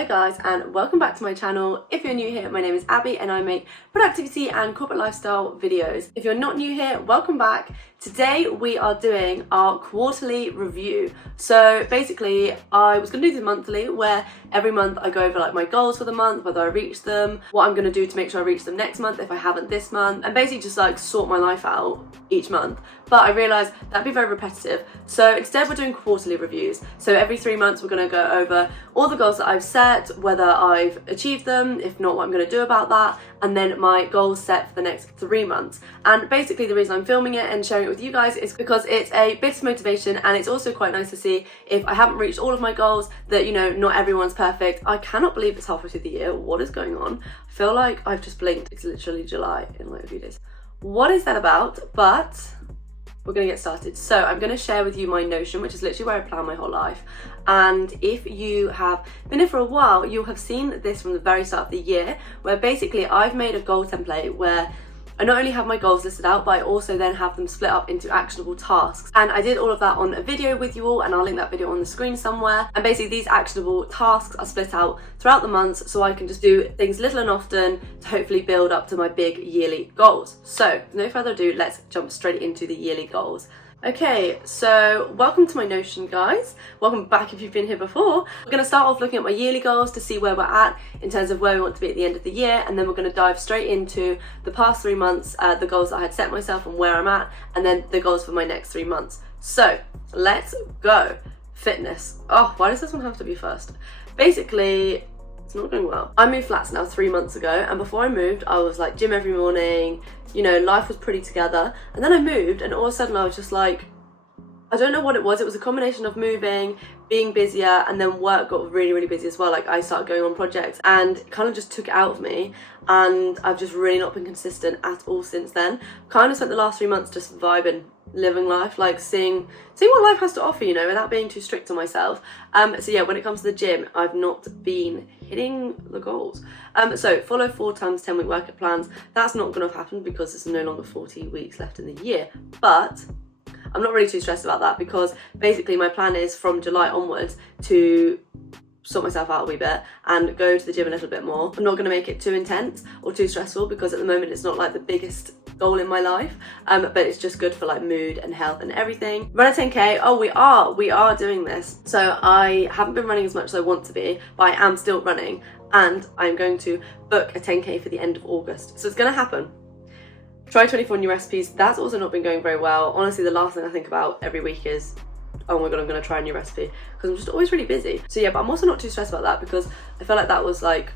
Hello guys and welcome back to my channel. If you're new here, my name is Abby and I make productivity and corporate lifestyle videos. If you're not new here, welcome back. Today we are doing our quarterly review. So basically I was going to do this monthly where every month I go over like my goals for the month, whether I reach them, what I'm going to do to make sure I reach them next month if I haven't this month, and basically just like sort my life out each month. But I realised that'd be very repetitive, so instead we're doing quarterly reviews. So every 3 months we're going to go over all the goals that I've set, whether I've achieved them, if not what I'm going to do about that, and then my goals set for the next 3 months. And basically the reason I'm filming it and sharing it with you guys is because it's a bit of motivation, and it's also quite nice to see if I haven't reached all of my goals that, you know, not everyone's perfect. I cannot believe it's halfway through the year. What is going on? I feel like I've just blinked. It's literally July in like a few days. What is that about? But we're going to get started. So I'm going to share with you my Notion, which is literally where I plan my whole life. And if you have been here for a while, you'll have seen this from the very start of the year, where basically I've made a goal template where I not only have my goals listed out, but I also then have them split up into actionable tasks. And I did all of that on a video with you all, and I'll link that video on the screen somewhere. And basically these actionable tasks are split out throughout the months, so I can just do things little and often to hopefully build up to my big yearly goals. So no further ado, let's jump straight into the yearly goals. Okay, so welcome to my Notion, guys. Welcome back if you've been here before. We're going to start off looking at my yearly goals to see where we're at in terms of where we want to be at the end of the year, and then we're going to dive straight into the past 3 months, the goals that I had set myself and where I'm at, and then the goals for my next 3 months. So let's go. Fitness. Oh, why does this one have to be first? Basically, it's not going well. I moved flats now 3 months ago, and before I moved I was like gym every morning, you know, life was pretty together. And then I moved and all of a sudden I was just like, I don't know what it was. It was a combination of moving, being busier, and then work got really busy as well. Like I started going on projects and it kind of just took it out of me, and I've just really not been consistent at all since then. Kind of spent the last 3 months just vibing, living life, like seeing what life has to offer, you know, without being too strict on myself. So yeah, when it comes to the gym, I've not been hitting the goals. So follow 4 times 10 week workout plans. That's not going to happen because there's no longer 40 weeks left in the year, but I'm not really too stressed about that because basically my plan is from July onwards to sort myself out a wee bit and go to the gym a little bit more. I'm not going to make it too intense or too stressful because at the moment it's not like the biggest goal in my life, but it's just good for like mood and health and everything. Run a 10k. Oh, we are doing this. So I haven't been running as much as I want to be, but I am still running, and I'm going to book a 10k for the end of August. So it's going to happen. Try 24 new recipes. That's also not been going very well. Honestly, the last thing I think about every week is, oh my god, I'm going to try a new recipe, because I'm just always really busy. So yeah, but I'm also not too stressed about that because I feel like that was like,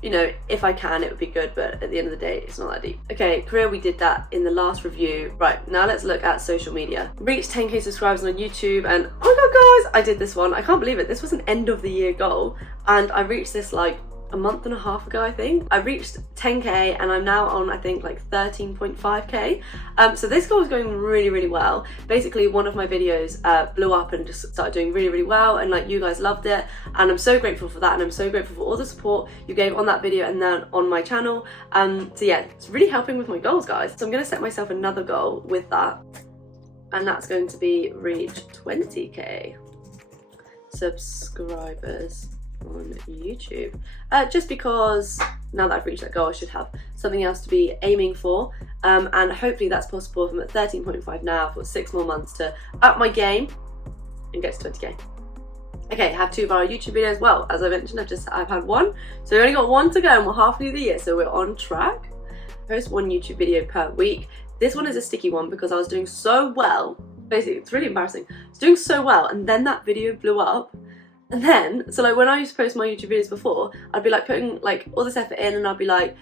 you know, if I can, it would be good, but at the end of the day, it's not that deep. Okay, career, we did that in the last review. Right, now let's look at social media. Reached 10k subscribers on YouTube, and oh my god, guys, I did this one. I can't believe it. This was an end of the year goal, and I reached this like a month and a half ago, I think. I reached 10k and I'm now on, I think, like 13.5k. So this goal is going really well. Basically, one of my videos blew up and just started doing really well, and like you guys loved it, and I'm so grateful for that, and I'm so grateful for all the support you gave on that video and then on my channel. So yeah, it's really helping with my goals, guys. So I'm going to set myself another goal with that, and that's going to be reach 20k subscribers on YouTube, just because now that I've reached that goal, I should have something else to be aiming for, and hopefully that's possible. I'm at 13.5 now. I've got 6 more months to up my game and get to 20k. Okay, I have 2 viral YouTube videos. Well, as I mentioned, I've had 1, so we only got 1 to go, and we're half through the year, so we're on track. Post 1 YouTube video per week. This one is a sticky one because I was doing so well. Basically, it's really embarrassing. I was doing so well, and then that video blew up. And then, so like when I used to post my YouTube videos before, I'd be like putting like all this effort in, and I'd be like,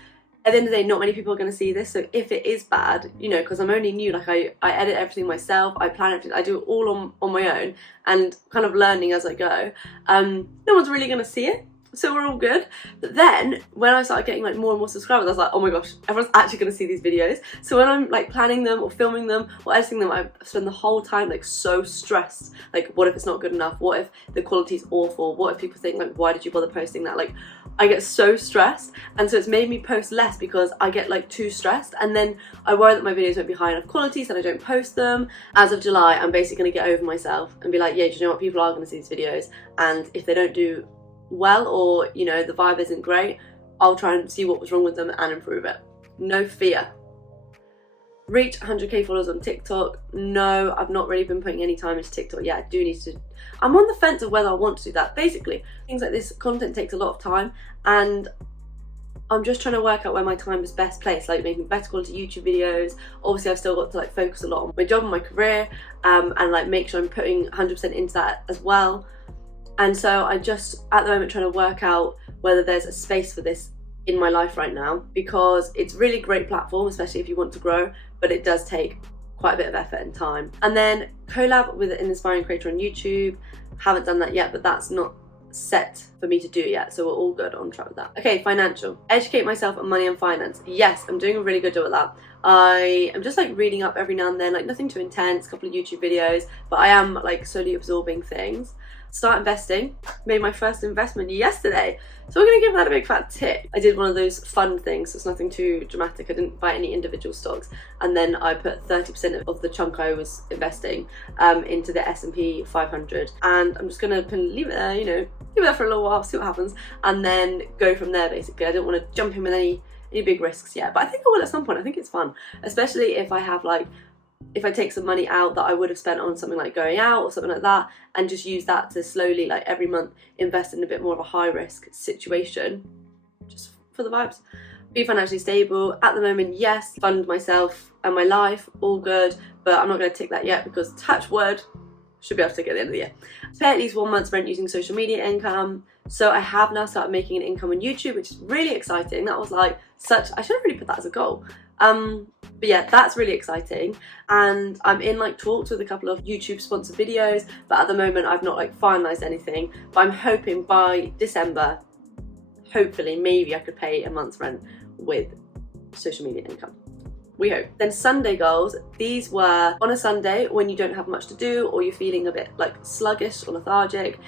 at the end of the day, not many people are going to see this. So if it is bad, you know, because I'm only new, like I edit everything myself, I plan everything, I do it all on my own and kind of learning as I go. No one's really going to see it. So we're all good. But then when I started getting like more and more subscribers, I was like, oh my gosh, everyone's actually going to see these videos. So when I'm like planning them or filming them or editing them, I spend the whole time like so stressed. Like, what if it's not good enough? What if the quality's awful? What if people think like, why did you bother posting that? Like, I get so stressed, and so it's made me post less because I get like too stressed, and then I worry that my videos won't be high enough quality, so I don't post them. As of July, I'm basically going to get over myself and be like, yeah, do you know what? People are going to see these videos, and if they don't do well, or you know, the vibe isn't great, I'll try and see what was wrong with them and improve it. No fear. Reach 100k followers on TikTok. No, I've not really been putting any time into TikTok yet. I do need to. I'm on the fence of whether I want to do that. Basically, things like this content takes a lot of time, and I'm just trying to work out where my time is best placed, like making better quality YouTube videos. Obviously, I've still got to like focus a lot on my job and my career, and like make sure I'm putting 100% into that as well. And so I just, at the moment, trying to work out whether there's a space for this in my life right now, because it's really a great platform, especially if you want to grow, but it does take quite a bit of effort and time. And then collab with an inspiring creator on YouTube. Haven't done that yet, but that's not set for me to do yet, so we're all good on track with that. Okay, financial. Educate myself on money and finance. Yes, I'm doing a really good job at that. I am just like reading up every now and then, like nothing too intense, a couple of YouTube videos, but I am like slowly absorbing things. Start investing. Made my first investment yesterday, so we're gonna give that a big fat tick. I did one of those fund things, so it's nothing too dramatic. I didn't buy any individual stocks, and then I put 30% of the chunk I was investing into the S&P 500, and I'm just gonna leave it there, you know, leave it there for a little while, see what happens, and then go from there. Basically, I didn't want to jump in with any big risks yet, but I think I will at some point. I think it's fun, especially if I have like, if I take some money out that I would have spent on something like going out or something like that, and just use that to slowly, like every month, invest in a bit more of a high risk situation, just for the vibes. Be financially stable. At the moment, yes. Fund myself and my life, all good, but I'm not going to tick that yet because, touch wood, should be able to tick at the end of the year. Pay at least 1 month's rent using social media income. So I have now started making an income on YouTube, which is really exciting. That was like I should have really put that as a goal. But yeah, that's really exciting, and I'm in like talks with a couple of YouTube sponsored videos, but at the moment I've not like finalized anything, but I'm hoping by December, hopefully maybe I could pay a month's rent with social media income. We hope. Then Sunday goals. These were on a Sunday when you don't have much to do or you're feeling a bit like sluggish or lethargic.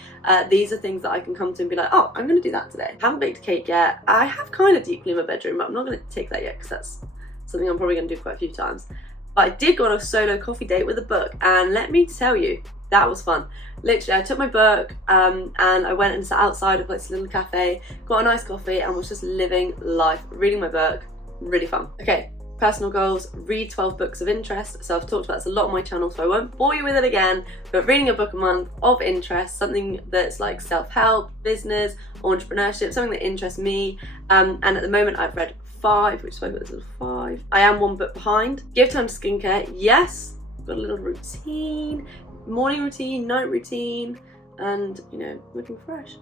These are things that I can come to and be like, oh, I'm going to do that today. Haven't baked a cake yet. I have kind of deep cleaned my bedroom, but I'm not going to take that yet because that's something I'm probably going to do quite a few times. But I did go on a solo coffee date with a book, and let me tell you, that was fun. Literally, I took my book and I went and sat outside of like this little cafe, got a nice coffee, and was just living life, reading my book. Really fun. Okay. Personal goals, read 12 books of interest. So I've talked about this a lot on my channel, so I won't bore you with it again, but reading a book a month of interest, something that's like self-help, business, entrepreneurship, something that interests me. And at the moment I've read 5, which is why I've got this little 5. I am 1 book behind. Give time to skincare. Yes, got a little routine, morning routine, night routine, and you know, looking fresh.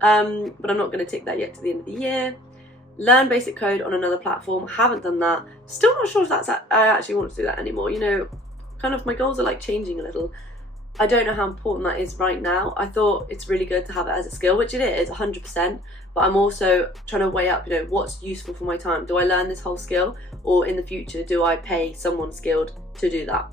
But I'm not going to tick that yet to the end of the year. Learn basic code on another platform. Haven't done that. Still not sure if I actually want to do that anymore. You know, kind of my goals are like changing a little. I don't know how important that is right now. I thought it's really good to have it as a skill, which it is 100%, but I'm also trying to weigh up, you know, what's useful for my time. Do I learn this whole skill, or in the future do I pay someone skilled to do that?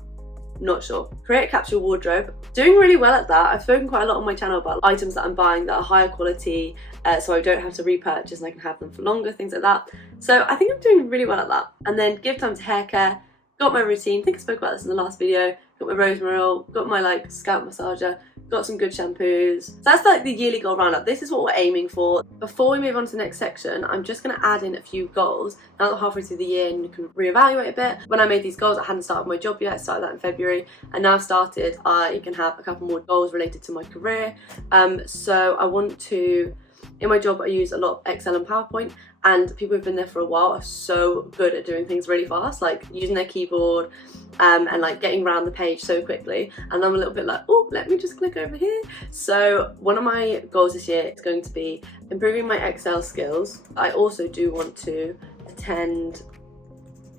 Not sure. Create a capsule wardrobe. Doing really well at that. I've spoken quite a lot on my channel about items that I'm buying that are higher quality, so I don't have to repurchase and I can have them for longer, things like that. So I think I'm doing really well at that. And then give time to hair care. Got my routine. I think I spoke about this in the last video. Got my rosemary oil, got my like scalp massager, got some good shampoos. So that's like the yearly goal roundup. This is what we're aiming for. Before we move on to the next section, I'm just going to add in a few goals. Now that we're halfway through the year and you can reevaluate a bit. When I made these goals, I hadn't started my job yet. I started that in February, and now I've started, I can have a couple more goals related to my career. So I want to, in my job I use a lot of Excel and PowerPoint, and people who've been there for a while are so good at doing things really fast, like using their keyboard and like getting around the page so quickly, and I'm a little bit like, oh, let me just click over here. So one of my goals this year is going to be improving my Excel skills. I also do want to attend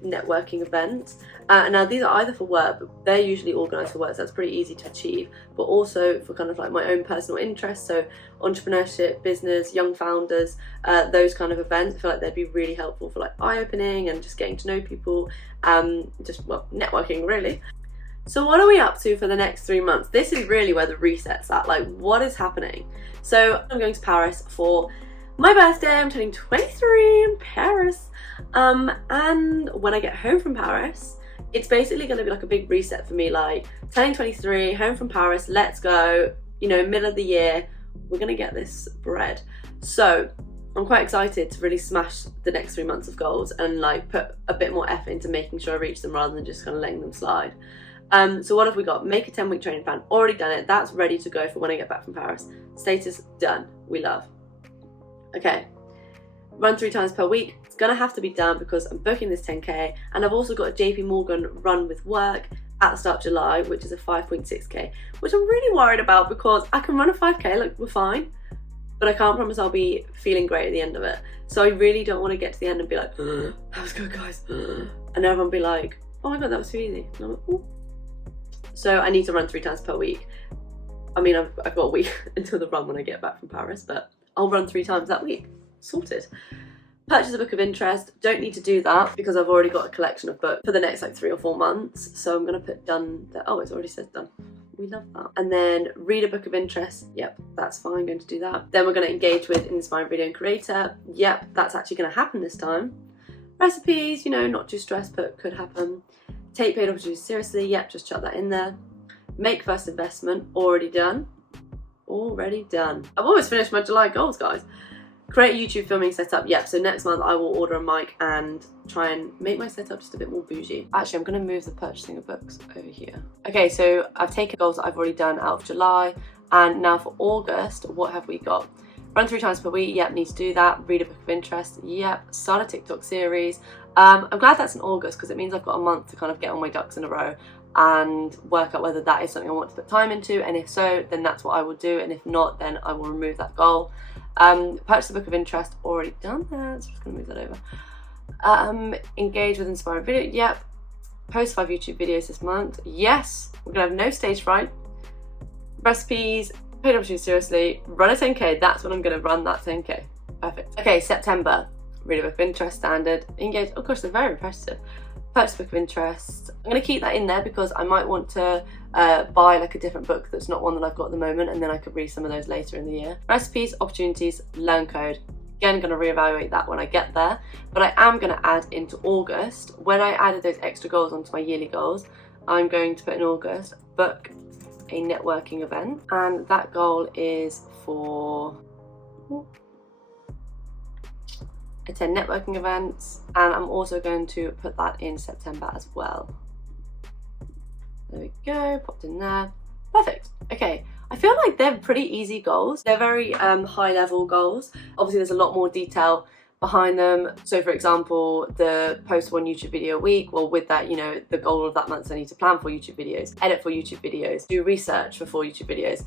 networking events. Now these are either for work, but they're usually organised for work, so that's pretty easy to achieve, but also for kind of like my own personal interests, so entrepreneurship, business, young founders, those kind of events. I feel like they'd be really helpful for like eye-opening and just getting to know people, just, well, networking really. So what are we up to for the next 3 months? This is really where the reset's at, like what is happening? So I'm going to Paris for my birthday. I'm turning 23 in Paris, and when I get home from Paris, it's basically going to be like a big reset for me, like turning 23, home from Paris, let's go, you know, middle of the year, we're gonna get this bread. So I'm quite excited to really smash the next 3 months of goals and like put a bit more effort into making sure I reach them rather than just kind of letting them slide. So what have we got? Make a 10-week training plan. Already done it. That's ready to go for when I get back from Paris. Status done. We love. Okay. Run 3 times per week. It's gonna have to be done because I'm booking this 10k, and I've also got a JP Morgan run with work at the start of July, which is a 5.6k, which I'm really worried about because I can run a 5k, like we're fine, but I can't promise I'll be feeling great at the end of it. So I really don't want to get to the end and be like, that was good, guys, and everyone be like, oh my god, that was too easy. And I'm like, ooh. So I need to run 3 times per week. I mean, I've got a week until the run when I get back from Paris, but I'll run 3 times that week. Sorted. Purchase a book of interest. Don't need to do that because I've already got a collection of books for the next like 3 or 4 months. So I'm going to put done there. Oh, it's already says done. We love that. And then read a book of interest. Yep, that's fine. Going to do that. Then we're going to engage with inspiring video and creator. Yep, that's actually going to happen this time. Recipes, you know, not too stressed, but could happen. Take paid opportunities seriously. Yep, just chuck that in there. Make first investment. Already done. Already done. I've almost finished my July goals, guys. Create a YouTube filming setup. Yep, so next month I will order a mic and try and make my setup just a bit more bougie. Actually, I'm going to move the purchasing of books over here. Okay, so I've taken goals that I've already done out of July, and now for August, what have we got? Run 3 times per week. Yep, need to do that. Read a book of interest. Yep, start a TikTok series. I'm glad that's in August because it means I've got a month to kind of get all my ducks in a row and work out whether that is something I want to put time into, and if so, then that's what I will do, and if not, then I will remove that goal. Purchase a book of interest, already done that, so I'm just going to move that over. Engage with inspiring video, yep. Post 5 YouTube videos this month, yes. We're going to have no stage fright. Recipes, paid opportunities seriously, run a 10k, that's when I'm going to run that 10k. Perfect. Okay, September, read a book of interest, standard, engage, of course they're very repetitive. Purchase book of interest. I'm going to keep that in there because I might want to buy like a different book that's not one that I've got at the moment, and then I could read some of those later in the year. Recipes, opportunities, learn code. Again, going to reevaluate that when I get there, but I am going to add into August, when I added those extra goals onto my yearly goals, I'm going to put in August, book a networking event, and that goal is for attend networking events, and I'm also going to put that in September as well. There we go, popped in there. Perfect. Okay, I feel like they're pretty easy goals. They're very high level goals. Obviously there's a lot more detail behind them. So for example, the post 1 YouTube video a week, well with that, you know, the goal of that month is I need to plan 4 YouTube videos, edit 4 YouTube videos, do research for 4 YouTube videos.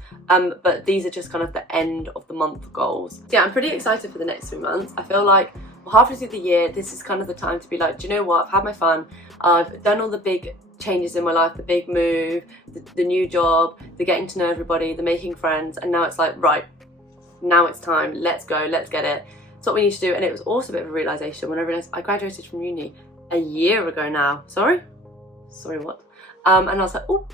But these are just kind of the end of the month goals. So yeah, I'm pretty excited for the next 3 months. I feel like we're halfway through the year, this is kind of the time to be like, do you know what, I've had my fun, I've done all the big changes in my life, the big move, the new job, the getting to know everybody, the making friends, and now it's like, right, now it's time, let's go, let's get it. It's what we need to do. And it was also a bit of a realisation when I realised I graduated from uni a year ago now. Sorry what? And I was like, oh,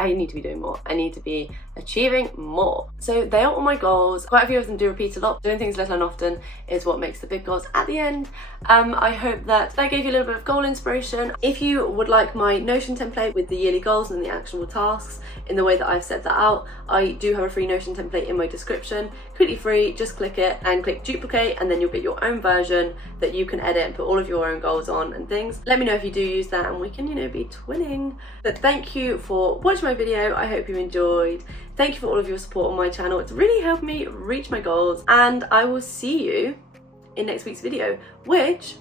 I need to be doing more. I need to be achieving more. So they are all my goals. Quite a few of them do repeat a lot. Doing things little and often is what makes the big goals at the end. I hope that gave you a little bit of goal inspiration. If you would like my Notion template with the yearly goals and the actionable tasks in the way that I've set that out, I do have a free Notion template in my description. Completely free, just click it and click duplicate, and then you'll get your own version that you can edit and put all of your own goals on and things. Let me know if you do use that and we can, you know, be twinning. But thank you for watching my video. I hope you enjoyed. Thank you for all of your support on my channel. It's really helped me reach my goals, and I will see you in next week's video, which,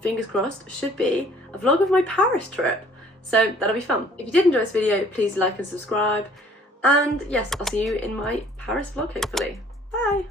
fingers crossed, should be a vlog of my Paris trip. So that'll be fun. If you did enjoy this video, please like and subscribe. And yes, I'll see you in my Paris vlog, hopefully. Bye.